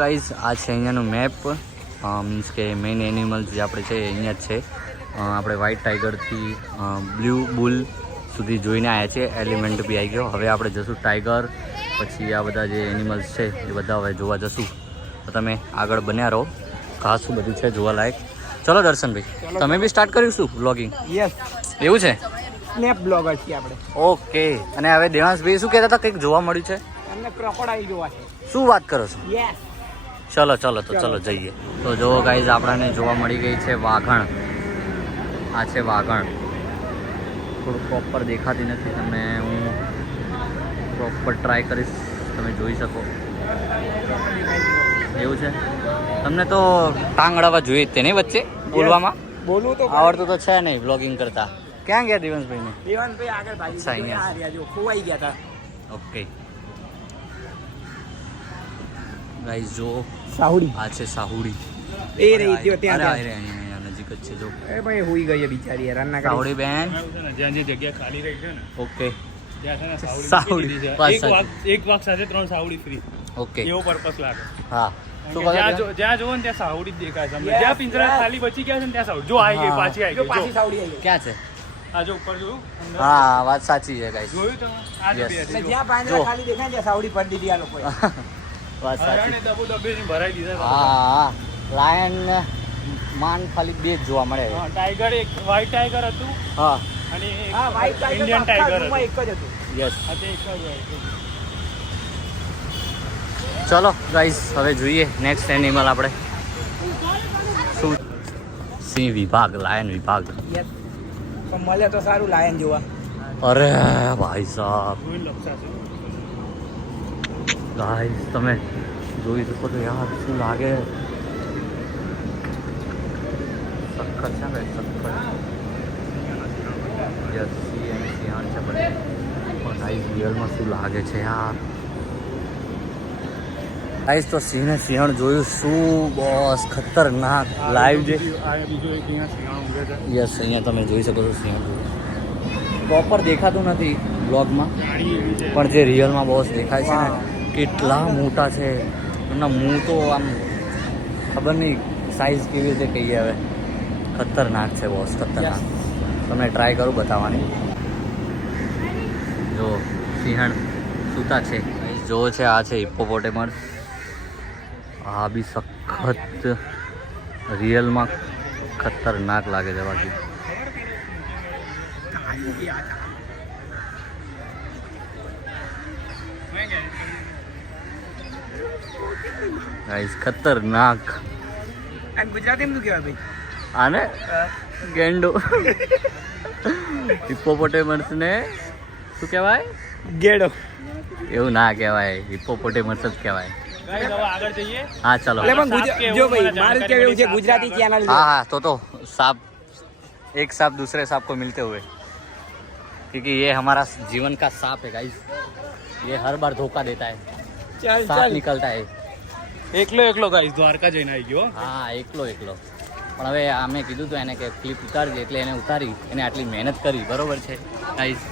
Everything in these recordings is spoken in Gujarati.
ગાઈઝ આ છે અહીંયાનું મેપ, મીન્સ કે મેઇન એનિમલ્સ જે આપણે છે અહીંયા જ છે. આપણે વ્હાઇટ ટાઈગરથી બ્લુ બુલ સુધી જોઈને આવ્યા છીએ. એલિમેન્ટ બી આવી ગયો. હવે આપણે જશું ટાઈગર, પછી આ બધા જે એનિમલ્સ છે એ બધા હવે જોવા જશું. તો તમે આગળ બન્યા રહો, ખાસું બધું છે જોવાલાયક. ચલો દર્શનભાઈ, તમે બી સ્ટાર્ટ કર્યું શું બ્લોગિંગ? યસ, એવું છે. સ્નેપ બ્લોગર છીએ આપણે. ઓકે. અને હવે દેવાંશભાઈ શું કહેતા હતા, કંઈક જોવા મળ્યું છે? અમને ક્રોકોડાઇલ જોવા છે. શું વાત કરો છો? યસ. ચલો ચલો તો ચલો જઈએ. તો જો ગાઈઝ આપણને જોવા મળી ગઈ છે વાઘણ. આ છે વાઘણ. થોડું પ્રોપર દેખાતી નથી, તમને હું પ્રોપર ટ્રાય કરીશ, તમે જોઈ શકો. એવું છે. તમને તો ટાંગ અડાવવા જોઈએ જ તે નહીં વચ્ચે બોલવામાં? બોલવું તો આવડતું તો છે નહીં બ્લોગિંગ કરતા. ક્યાં ગયા દેવાંશભાઈને? દેવાનભાઈ આગળ ભાજી અચ્છા, અહીંયા. આ રહ્યા જો ખોવાઈ ગયા હતા. ઓકે ગાઈઝ જો સાહુડી આ છે સાહુડી. એ રહી જો ત્યાં અરે અહીંયા નજીક જ છે જો. એ ભાઈ હોઈ ગઈ છે બિચારી હેરાન ના સાહુડી બેન. જ્યાં જે જગ્યા ખાલી રહી છે ને ઓકે ત્યાં છે ને સાહુડી. સાવડી બસ એક વાઘ સાથે 3 સાવડી ફ્રી, ઓકે એવો પર્પસ લાગે. હા. શું કહો છો? જ્યાં જોવો ને ત્યાં સાવડી જ દેખાય છે અમને. જ્યાં પિંજરા ખાલી બચી ગયા છે ને ત્યાં સાવડી જો આવી ગઈ, પાછી આવી જો ગઈ. પાછી જો સાવડી આવી ગઈ. ક્યાં છે? આ જો ઉપર જોયું અંદર? હા વાત સાચી છે ગાઈસ. જોયું તમે? આ જો Yes. બે એટલે જો. જ્યાં પાંજરા ખાલી દેખાય ત્યાં સાવડી પડી દીધી આ લોકોએ. વાત સાચી. હરાણે દબો દબે ભરાઈ દીધા. હા લાયન માન ખાલી બે જ જોવા મળે. હા, ટાઈગર એક વ્હાઈટ ટાઈગર હતું હા અને હા, વ્હાઈટ એક ટાઈગર ઇન્ડિયન ટાઈગર હતું. એક જ હતું. યસ. હા, તે એક જ હોય. ચલો ગાઈસ હવે જોઈએ નેક્સ્ટ એનિમલ આપણે શું. સિંહ વિભાગ, લાયન વિભાગ. યસ. પણ મળે તો સારું લાયન જોવા. અરે ભાઈ સાહેબ, જોઈને લપસા છે. ગાઈસ તમે જોઈ શકો છો યાર, શું લાગે. સખત છે ને સખત. યસ, સિંહ અને સિંહણ છે બંને. પણ ગાઈસ રિયલમાં શું લાગે છે યાર. ગાઈસ તો સિંહ ને સિંહણ જોયું, શું બોસ ખતરનાક લાઈવ જે. આ બીજો એક અહીંયા સિંહાણ ઊભે છે. યસ, અહીંયા તમે જોઈ શકો છો સિંહણ પ્રોપર દેખાતું નથી બ્લોગમાં, પ્રાણી એવી છે. પણ જે રિયલમાં બોસ દેખાય છે ને કેટલા મોટા છે. એમના મું તો આમ ખબર નહીં સાઈઝ કેવી રીતે કહીએ હવે. ખતરનાક છે બોસ, ખતરનાક. તમને ટ્રાય કરું બતાવવાની. જો સિંહણ સૂતા છે જો છે. આ છે હિપ્પોપોટેમસ. આ બી સખત રિયલમાં ખતરનાક લાગે છે બાકી. ગાઈસ ખતરનાક. અને ગુજરાતીમાં શું કહેવાય ભાઈ? આને ગેંડો. હિપ્પોપોટેમસ ને શું કહેવાય? ગેડો. એવું ના કહેવાય, હિપ્પોપોટેમસ જ કહેવાય. ગાઈસ, હવે આગળ જઈએ. હા ચલો. એટલે પણ જો ભાઈ મારું કેવું એવું છે ગુજરાતી ચેનલ हाँ हाँ तो सांप एक सांप दूसरे सांप को मिलते हुए, क्योंकि ये हमारा जीवन का सांप है गाइस. ये हर बार धोखा देता है, ચાલ सांप ચાલ निकलता है. એકલો ગાઈસ દ્વારકા જઈને આવી ગયો. હા એકલો એકલો. પણ હવે અમે કીધું હતું એને કે ક્લિપ ઉતારજે, એટલે એને ઉતારી. એને આટલી મહેનત કરી, બરોબર છે ગાઈસ.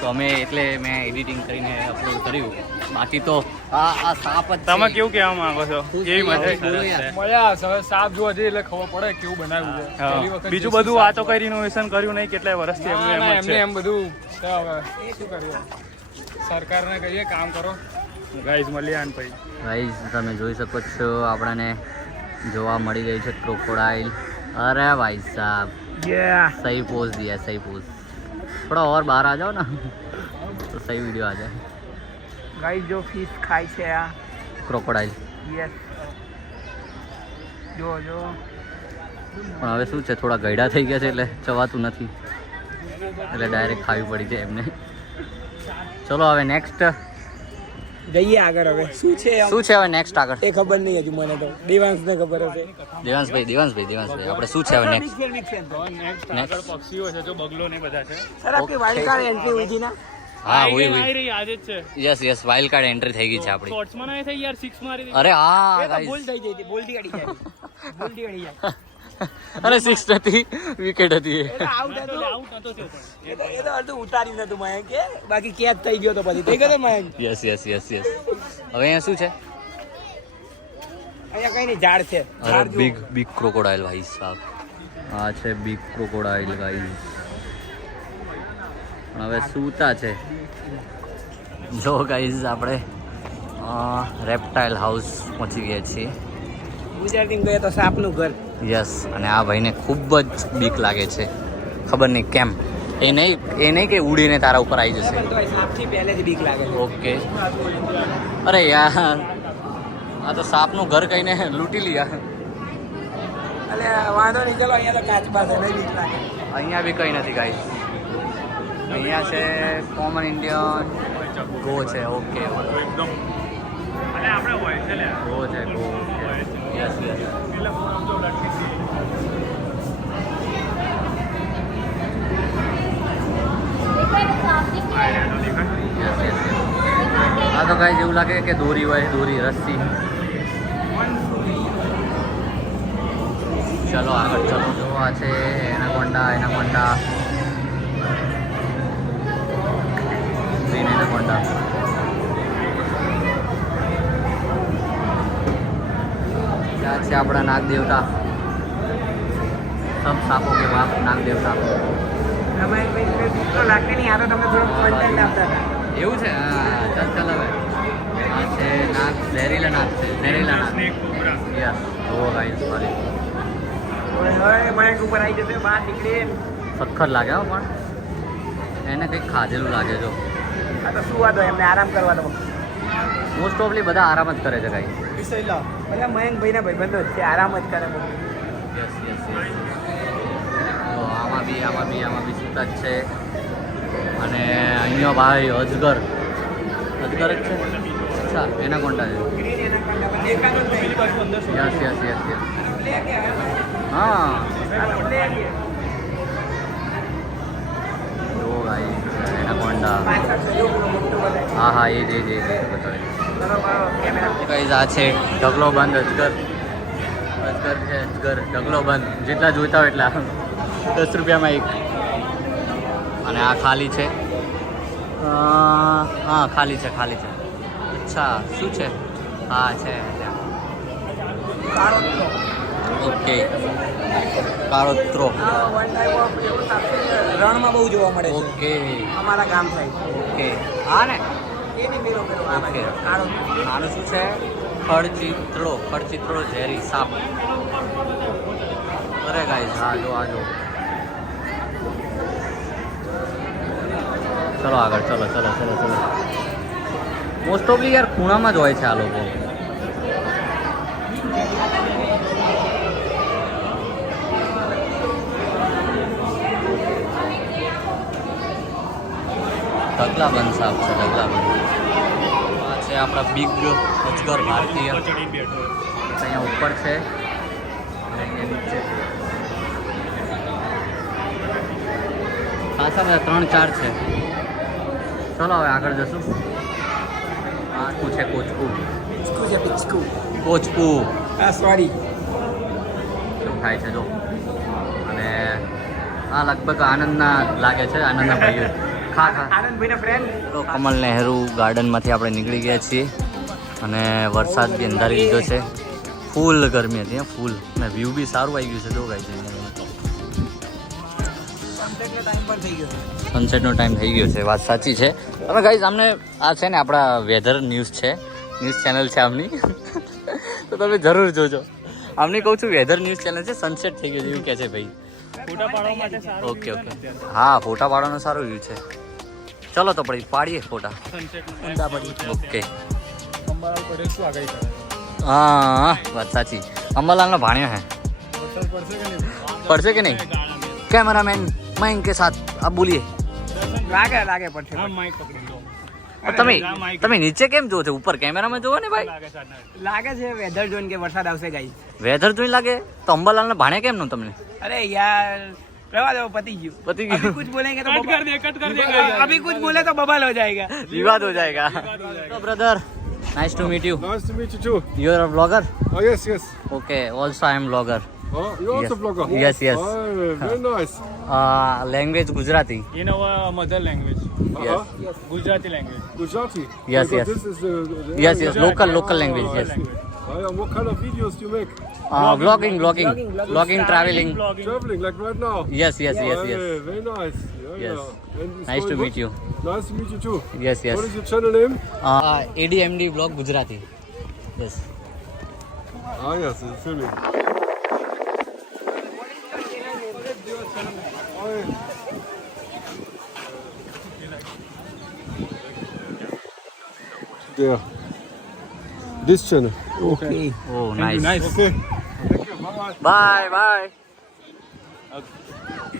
તો અમે એટલે મેં એડિટિંગ કરીને અપલોડ કર્યું. બાકી તો આ સાપ જ છે. તમે કેવું કહેવા માંગો છો? શું કેવી બોલો મજા યાર. છે? મળ્યા હવે સાપ જોવા જઈએ એટલે ખબર પડે કેવું બનાવ્યું છે. હા. પહેલી વખત બીજું જોઈશું બધું સાપ વાતો કઈ રિનોવેશન કર્યું નહીં, કેટલાય વર્ષથી એમને એમ જ એમને છે. એમ બધું તો હવે શું કરીએ, સરકારને કહીએ કામ કરો. ગાઈસ મળીએ આન પછી. ગાઈસ તમે જોઈ શકો છો આપણને જોવા મળી ગઈ છે ક્રોકોડાइल. अरे भाई साहब सही पोज दिया, सही पोज. थोड़ा और बाहर आ जाओ ना तो सही वीडियो आ जाए. ગાઈસ જો ફિશ ખાય છે આ ક્રોકોડાइल. યસ જો જો પણ હવે શું છે, થોડા ગયડા થઈ ગયા છે એટલે ચવાતું નથી, એટલે ડાયરેક્ટ ખાવી પડી છે એમને. ચલો હવે નેક્સ્ટ જઈએ આગળ. હવે શું છે આમ? શું છે હવે નેક્સ્ટ આગળ? એ ખબર નહીં હજુ મને તો. દેવાંશને ખબર હશે. દેવાંશભાઈ આપણે શું છે હવે નેક્સ્ટ? નેક્સ્ટ આગળ પક્ષીઓ છે, જો બગલો ને બધા છે. સર આપકી વાઇલ્ડ કાર્ડ એન્ટ્રી हुई थी ना? હા આવી હોય રહી આજે જ છે. યસ વાઇલ્ડ કાર્ડ એન્ટ્રી થઈ ગઈ છે આપણી. શોર્ટ્સમાં નહીં થઈ યાર, 6 મારી દીધી. અરે હા એ તો guys. ભૂલ થઈ ગઈ બોલતી અડી જાય. બોલતી અડી જાય. અરે 6 નથી, વિકેટ હતી એ. એ તો આઉટ મેં તો હતો. આઉટ નતો થયો પણ. એ તો અડધું ઉતારી નતું મયંક કે બાકી કેચ થઈ ગયો તો પછી થઈ ગયો તો મયંક. યસ હવે અહીંયા શું છે? અહીંયા કઈ નહીં ઝાડ છે અરે બિગ ક્રોકોડાઇલ ભાઈ સાહેબ, આ છે બિગ ક્રોકોડાઇલ ગાઈસ. હવે સૂતા છે જો ગાઈસ. આપણે રેપ્ટાઇલ હાઉસ પહોંચી ગયા છીએ. ગુજરાતી ગયે તો સાપનું ઘર. યસ. અને આ ભાઈને ખૂબ જ બીક લાગે છે, ખબર નહીં કેમ. એ નહીં કે ઉડીને તારા ઉપર આવી જશે. સાપથી પહેલેથી બીક લાગે છે. ઓકે. અરે યાર, આ તો સાપનું ઘર કહીને લૂંટી લીધા. અલે વાંધો નહીં, ચલો અહીંયા તો કાચ પાસે નહીં બીક લાગે. અહીંયા બી કંઈ નથી ગાઈસ. અહીંયા છે કોમન ઇન્ડિયન ગો છે. ઓકે. એકદમ અને આપણે હોય છે લે ગો છે ગો. Yes yes. એટલે ફોન તો લટકી છે. આ તો કાંઈ જેવું લાગે કે દોરી હોય, દોરી રસ્સી. ચલો આગળ ચલો. જો આ છે એનાકોન્ડા. Green anaconda. ત્યાં છે આપણા નાગ દેવતા. સબ સાપો કે બાપ નાગ દેવતા. તમે બીક તો લાગતી નહીં, આ તો તમને થોડો કોન્ટેન્ટ આપતા હતા. એવું છે? હા ચાલ હવે. આ છે નાગ, ઝેરીલા નાગ છે. ઝેરીલા નાગ. Snake cobra. Yes. Oh guys sorry. હવે મયંક ઉપર આવી જશે, બહાર નીકળી. સખત લાગે હો, પણ એને કંઈક ખાધેલું લાગે. જો આ તો સુવા દો એમને, આરામ કરવા દો. મોસ્ટ ઓફલી બધા આરામ જ કરે છે ગાઈસ. બધા મયંકભાઈના ભાઈબંધો જ છે, આરામ જ કરે બહુ. Yes yes yes. તો આમાં બી સૂતા જ છે. અને અહીંયા ભાઈ અજગર જ છે. અચ્છા એનાકોન્ડા છે. ગ્રીન એનાકોન્ડા પણ દેખાતો જ નહીં. પેલી બાજુ અંદર શું? Yes yes yes yes. લે કે હવે? હા આ તો લે કે? જો ગાઈસ એનાકોન્ડા. પાછળ છે, એવું પેલું મોટું બતાવે. હા એ બતાવે. ચલો મારો કેમેરા. ગાઈસ આ છે ઢગલો બંધ અજગર. અજગર છે અજગર, ઢગલો બંધ. જેટલા જોઈતા હોય એટલા. 10 રૂપિયામાં એક. અને આ ખાલી છે. હા ખાલી છે. અચ્છા શું છે? હા છે. કાળો ઓકે. કાળોતરો. વન ટાઈપ ઓફ એવું સાપ છે, રણમાં બહુ જોવા મળે છે ઓકે અમારા ગામ સાઈડ. ઓકે. હા ને એ નહીં પેલો આ ઓકે. બાજુ. કાળો આનું શું છે? ખડચિત્રો ઝેરી સાપ. અરે ગાઈસ આ જો. ચલો આગળ ચલો. મોસ્ટ ઓફલી યાર ખૂણામાં જ હોય છે આ લોકો. ઢગલાબંધ સાપ છે. આ છે આપણા બિગ અજગર ભારતીય. ચડીને બેઠો. અહીંયા ઉપર છે અને અહીંયા નીચે છે. ખાસા બધા 3-4 છે. ચલો હવે આગળ જશું. આ શું છે? કોચકું. હા સોરી. કેવું થાય છે જો. અને આ લગભગ આનંદના લાગે છે. આનંદના ભાઈઓ. ખા આનંદભાઈના ફ્રેન્ડ. તો કમલ નહેરુ ગાર્ડનમાંથી આપણે નીકળી ગયા છીએ અને વરસાદ બી અંધારી લીધો છે. ફૂલ ગરમી હતી ફૂલ. અને વ્યૂ બી સારું આવી ગયું છે. જો ગાય છે સનસેટનો ટાઈમ થઈ ગયો છે. વાત સાચી છે. તમે ગાઈઝ અમને આ છે ને આપણા વેધર ન્યૂઝ ચેનલ છે આમની. તો તમે જરૂર જોજો. આમની કહું છું વેધર ન્યૂઝ ચેનલ છે. સનસેટ થઈ ગયો છે એવું કહે છે ભાઈ. ફોટા પાડવા માટે સારું. ઓકે. હા ફોટા પાડવાનો સારો વ્યૂ છે. ચલો તો પછી પાડીએ ફોટા. Sunset okay. અંબાલાલ પટેલ શું આગાહી કરે છે? હા વાત સાચી. અંબાલાલનો ભાણ્યો હે. વરસાદ પડશે પડશે કે નહીં? કે નહીં? कैमरामैन मयंक के साथ आप बोलिए. લાગે પડશે. હા માઈક પકડી લો. તમે નીચે કેમ જો છો? ઉપર કેમેરામાં જોવો ને ભાઈ. લાગે છે ના. લાગે છે વેધર જોઈને કે વરસાદ આવશે ગાઈ. વેધર જોઈ લાગે તો અંબાલાલને ભાણે કેમ નો તમને? અરે યાર रवा दो पति पति अभी क्यों? कुछ बोलेंगे तो कट कर दे अभी कुछ बोले तो बबल हो जाएगा. विवाद हो जाएगा. तो brother nice to meet you. Nice to meet you too. You are a vlogger? Oh yes. Okay, also I am vlogger. Oh, you're also Yes. vlogger. Yes. Oh, very nice. Language Gujarati. In our mother language. Yes. Gujarati language. Gujarati. Yes, Because yes. This is the Yes. Gujarati. Local language. Yes. Oh yeah, what kind of videos do you make? Vlogging, traveling. Traveling, like right now? Yes. Hey, very nice. Yeah, Yes. yeah. And it's Nice to going meet you. good? Nice to meet you too. Yes. What is your channel name? ADMD vlog Gujarati. Yes. Ah yes, it's filming. There. This channel. Okay. Oh, nice. Okay. Thank you. Bye bye. Bye.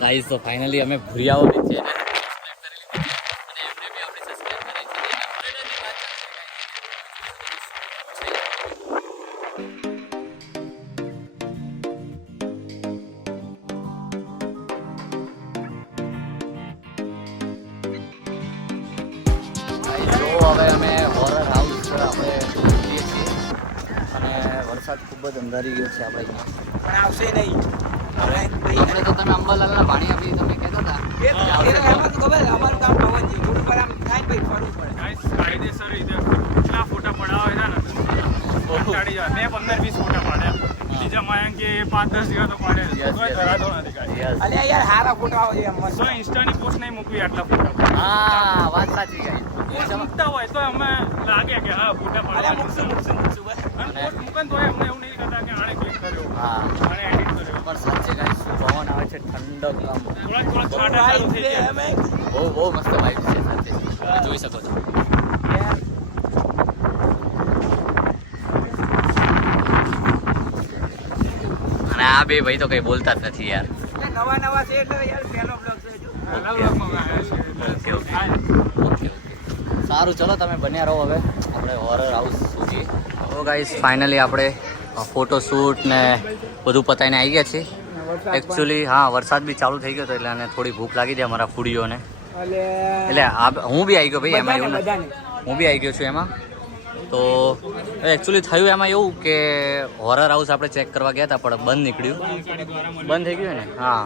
Guys તો ફાઇનલી અમે ભુરિયાઓ બી છે ને અને એમને બી આપણે સબસ્ક્રાઇબ કરાવી છે એટલે ઓલરેડી વાત છે તો હવે અમે હોરર હાઉસ આપણે જઈએ છીએ અને વરસાદ ખૂબ જ અંધારી ગયો છે આપણે અહીંયા પણ આવશે નહીં આપણે તો તમે અંબાલાલના પાણી આપી તમે કહેતા હતા અમારું કામ પવનજી થોડું પર આમ થાય પછી ફરવું પડે Guys, કાયદેસર રીતે કેટલા ફોટા પડાવે છે ને કંટાળી જાય. મેં 15-20 ફોટા પાડ્યા બીજા માયા કે 5-10 જેવા તો પાડે Yes, તોય yes. ધરાતો નથી કાંઈ. યસ અલ્યા યાર હારા ફોટો આવે છે મસ્ત તો ઇન્સ્ટાની પોસ્ટ નહીં મૂકવી આટલા ફોટા હા વાત સાચી ગઈ પોસ્ટ મૂકતા હોય તો અમે લાગે કે હા ફોટા અલ્યા પાડ્યા મૂકશું બસ અને પોસ્ટ મૂકે ને તોય અમને એવું નહીં કરતા કે આણે ક્લિક કર્યો હા આણે એડિટ કર્યો પણ સાચે ગાઈસ પવન આવે છે ઠંડક આમ થોડા છાંટા ચાલુ થઈ ગયા બહુ મસ્ત વાઇબ છે સાચે તમે જોઈ શકો છો અને આ બે ભાઈ તો કઈ બોલતા જ નથી યાર નવા નવા છે એટલે યાર પહેલો બ્લોગ છે જો પહેલા બ્લોગમાં આવ્યા છે ઓકે સારું ચલો તમે બન્યા રહો હવે આપણે હોરર હાઉસ સુધી તો ગાઈસ ફાઇનલી આપણે ફોટો શૂટ ને બધું પતાઈને આવી ગયા છીએ એકચ્યુઅલી હા વરસાદ બી ચાલુ થઈ ગયો હતો એટલે આને થોડી ભૂખ લાગી છે અમારા ફૂડીઓને એટલે હું બી આવી ગયો ભાઈ એમાં એવું બધાને નથી. હું બી આવી ગયો છું એમાં તો એકચ્યુઅલી થયું એમાં એવું કે હોરર હાઉસ આપણે ચેક કરવા ગયા હતા પણ બંધ નીકળ્યું બંધ થઈ ગયું ને હા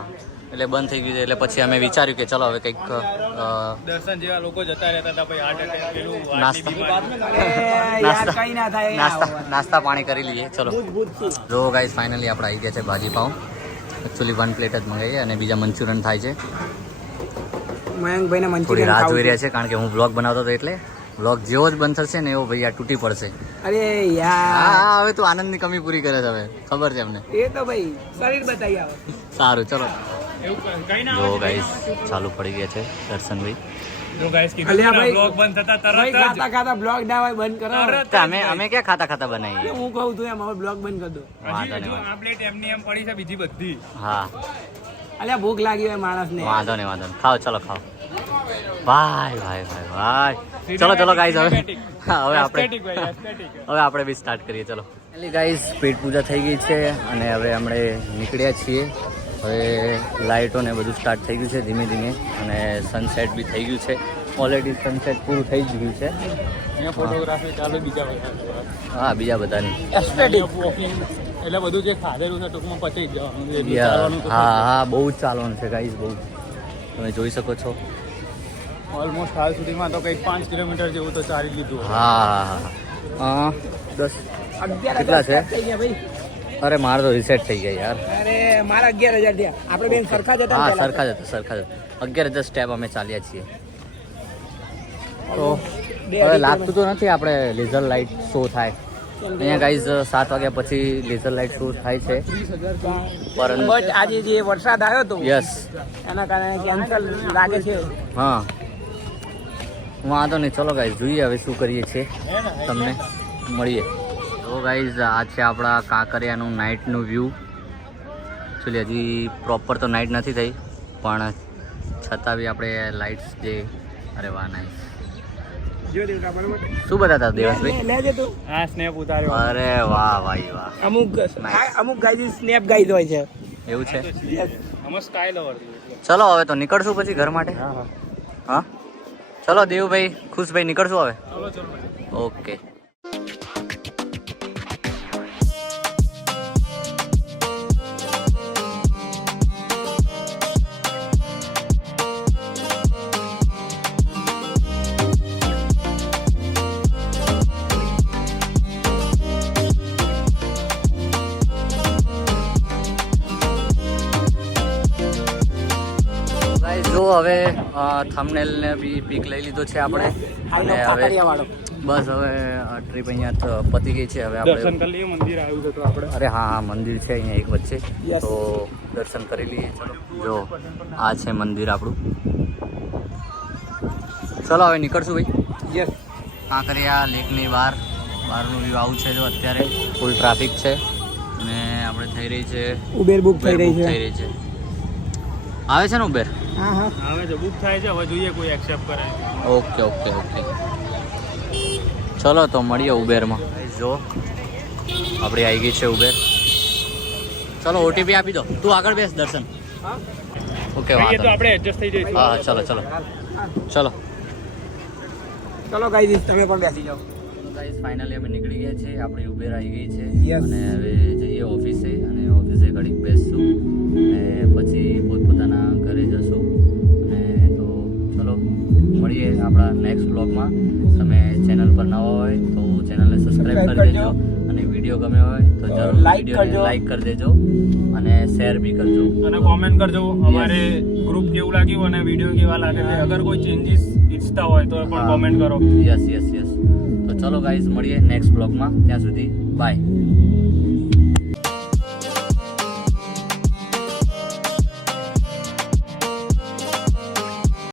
એટલે બંધ થઈ ગયું છે એટલે પછી અમે વિચાર્યું કે ચલો હવે કંઈક દર્શન જેવા લોકો જતા રહેતા હતા ભાઈ હાર્ટ એટેક પેલું નાસ્તા યાર કઈ ના થાય નાસ્તા પાણી કરી લઈએ ચલો જો ગાઈસ ફાઇનલી આપણે આવી ગયા છે ભાજી પાઉં એકચ્યુઅલી 1 પ્લેટ જ મંગાવીએ અને બીજા મંચુરિયન થાય છે મયંકભાઈ ને થોડી મંચુરિયન રાહ ખાવું જોઈ રહ્યા છે કારણ કે હું બ્લોગ બનાવતો હતો એટલે બ્લોગ જેવો જ બંધ થશે ને એવો ભાઈ આ તૂટી પડશે અરે યાર હા હવે તું આનંદની કમી પૂરી કરે છે હવે ખબર છે અમને એ તો ભાઈ શરીર બતાવી આવે સારું ચલો એવું કઈ ના જો ગાઈસ ચાલુ પડી ગયા છે દર્શનભાઈ જો ગાઈસ અલ્યા ભાઈ, બ્લોગ બંધ થતા ભાઈ તરત ખાતા ખાતા બ્લોગ ના હોય બંધ કરો તરત તો અમે ક્યાં ખાતા ખાતા બનાવીએ હું કહું છું એમ હવે બ્લોગ બંધ કરી દો વાંધો નહીં આ પ્લેટ એમની એમ પડી છે બીજી બધી હા અલ્યા ભૂખ લાગી હોય માણસને વાંધો નહીં ખાઓ ચલો ખાઓ ભાઈ ચલો ગાઈસ હવે હા હવે આપણે Aesthetic ભાઈ, aesthetic. હવે આપણે બી સ્ટાર્ટ કરીએ ચલો એટલે ગાઈસ પેટ પૂજા થઈ ગઈ છે અને હવે આપણે નીકળ્યા છીએ હવે લાઇટો ને બધું સ્ટાર્ટ થઈ ગયું છે ધીમે ધીમે અને સનસેટ બી થઈ ગયું છે ઓલરેડી સનસેટ પૂરું થઈ જ ગયું છે અહીંયા ફોટોગ્રાફી ચાલુ બીજા બધા હા બીજા બધાની વોકિંગ એટલે બધું જે ખાધેલું છે ટૂંકમાં પચી જ જવાનું છે. એટલું યાર, ચાલવાનું તો હા બહુ જ ચાલવાનું છે ગાઈસ બહુ તમે જોઈ શકો છો ઓલમોસ્ટ હાલ સુધીમાં તો કંઈક 5 કિલોમીટર જેવું તો ચાલી લીધું હા 10 11,000 કેટલા છે? થઈ ગયા ભાઈ અરે મારે તો રિસેટ થઈ ગયા યાર અરે મારા 11,000 થયા આપણે બેન સરખા જતા હા ને પહેલા. સરખા જ 11 સ્ટેપ અમે ચાલ્યા છીએ તો બે હવે અઢી લાગતું તો નથી આપણે લેઝર લાઇટ શો થાય અહીંયા ગાઈઝ 7 વાગ્યા પછી લેઝર લાઇટ શો થાય છે પરંતુ બટ આજે જે વરસાદ આવ્યો હતો યસ એના કારણે કેન્સલ લાગે છે હા વાંધો નહીં ચલો ગાઈઝ જોઈએ હવે શું કરીએ છીએ તમને મળીએ તો ગાઈઝ આ છે આપણા કાંકરિયાનું નાઇટનું વ્યૂ એકચ્યુઅલી હજી પ્રોપર તો નાઇટ નથી થઈ પણ છતાં બી આપણે લાઇટ્સ જે અરે વાહ નાઇસ જો દેવતા બરાબર શું બતાતા દેવસભાઈ લેજે તું આ સ્નેપ ઉતાર્યો અરે વાહ ભાઈ વાહ અમુક ગાઈઝ સ્નેપ ગાઈઝ હોય છે એવું છે આમાં સ્ટાઇલ આવડતી ચલો હવે તો નીકળશું પછી ઘર માટે હા ચલો દેવભાઈ ખુશભાઈ નીકળશું હવે ચલો ચલો ઓકે હવે થંબનેલને બી પીક લઈ લીધો છે આપણે અને હવે બસ હવે ટ્રીપ અહીંયા પતી ગઈ છે. હવે દર્શન આપણે કરી લઈએ, મંદિર આવ્યું છે તો આપણે. અરે હા હા મંદિર છે અહીંયા એક વચ્ચે, તો દર્શન કરી લઈએ. ચલો જો આ છે મંદિર આપણું. ચલો હવે નીકળશું ભાઈ. યસ. કાંકરિયા લેકની બહારનું વ્યૂ આવું છે. જો અત્યારે ફૂલ ટ્રાફિક છે અને આપણે થઈ રહી છે ઉબેર બુક થઈ રહી book છે. થઈ રહી છે. આવે છે ને ઉબેર? હા હા. આવે છે, બુક થાય છે. હવે જોઈએ કોઈ એક્સેપ્ટ કરે. ઓકે ઓકે ઓકે ચલો તો મળીએ ઉબેરમાં. જો આપણી આવી ગઈ છે ઉબેર. ચલો ઓટીપી આપી દો. તું આગળ બેસ દર્શન. ઓકે કહીએ વાંધો તો નહીં. આપણે એડજસ્ટ થઈ જઈશું. હા ચલો ચલો ચલો. ચલો ગાઈઝ તમે પણ બેસી જાઓ. ગાઈસ ફાઇનલી અમે નીકળી ગયા છે. આપણી ઉબેર આવી ગઈ છે Yes. અને હવે જઈએ ઓફિસે અને ઓફિસે ઘડીક બેસશું અને પછી પોતપોતાના ઘરે જશું. અને તો ચલો મળીએ આપણા નેક્સ્ટ બ્લોગમાં. તમે ચેનલ પર નવા હોય તો ચેનલને સબસ્ક્રાઈબ કરી દેજો અને વિડીયો ગમે હોય તો જરૂર like વિડીયોને કરજો. લાઈક કરી દેજો અને શેર બી કરજો. અને કોમેન્ટ કરજો અમારે ગ્રુપ કેવું લાગ્યું અને વિડીયો કેવા લાગે છે. અગર કોઈ ચેન્જીસ ઈચ્છતા હોય તો પણ કોમેન્ટ કરો. Yes yes yes. તો ચલો ગાઈઝ મળીએ નેક્સ્ટ બ્લોગમાં. ત્યાં સુધી બાય.